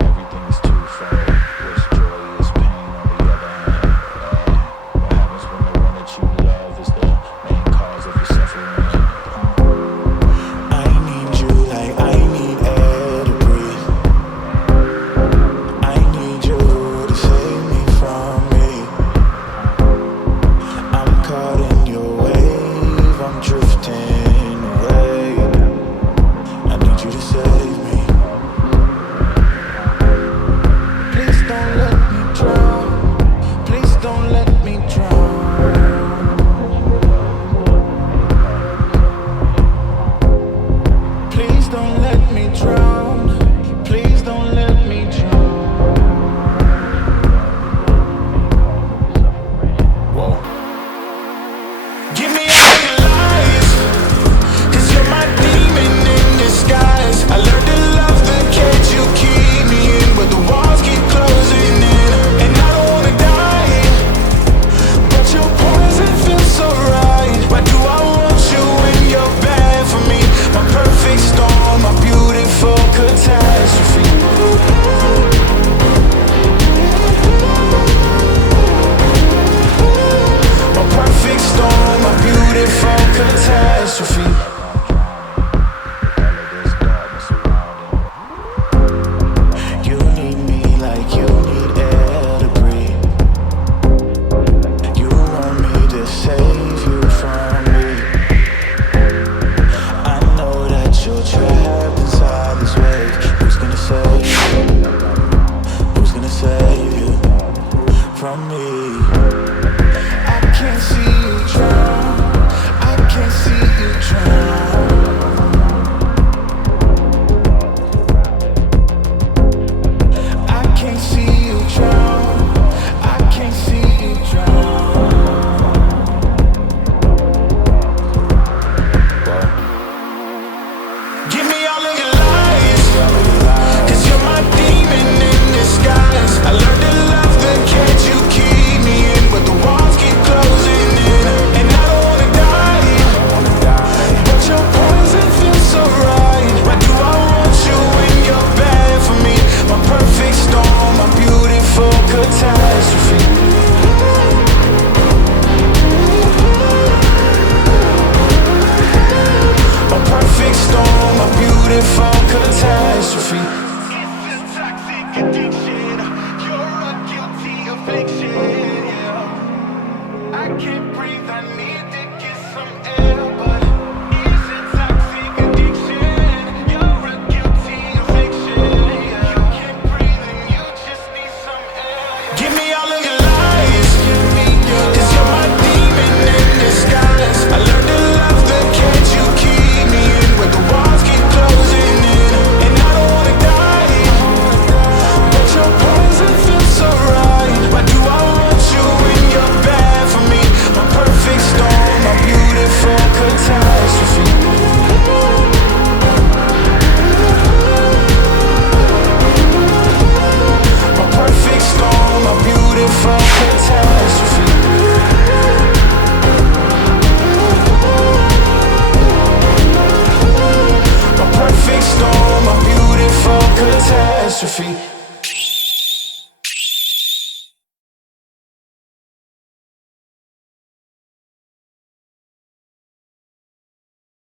Everything is twofold. Which joy is pain on the other hand? What happens when the one that you love is the main cause of your suffering? I need you like I need air to breathe. I need you to save me from me. I'm caught in your wave, I'm drifting away. I need you to save me. Please don't let me drown. Please don't let me drown. Please don't let me drown. Please don't let me drown. Whoa. Give me all your lies, 'cause you're my demon in disguise. I learned to love the cage you keep me in, but the walls keep closing in. And I don't wanna die, but your poison feels so right. Why do I want you when you're bad for me? My perfect storm, my beautiful catastrophe. My perfect storm, my beautiful catastrophe. You need me like you need air to breathe. You want me to save you from me. I know that you're trapped inside this wave. Who's gonna save you? Who's gonna save you from me? I can't see you drown. I can't see you drown. I can't see you drown. I can't see you drown. Give me all of your lies, 'cause you're my demon in disguise. I learned to love the cage you keep me in, but the walls keep closing in. And I don't wanna die, but your poison feels so right. Why do I want you when you're bad for me? My perfect storm, my beautiful catastrophe. My perfect storm, my beautiful catastrophe. It's a toxic addiction. You're a guilty affliction. Yeah. I can't breathe. I need to get some air, but it's a toxic addiction. You're a guilty affliction. Yeah. You can't breathe and you just need some air. Give me all of your lies, 'cause you're my demon in disguise. I learned to love the cage you keep me in, but the walls keep closing in. And I don't wanna die, but your poison feels so right. Why do I want you when you're bad for me? My perfect storm, my beautiful catastrophe. My perfect storm, my beautiful catastrophe. My perfect storm, my beautiful catastrophe.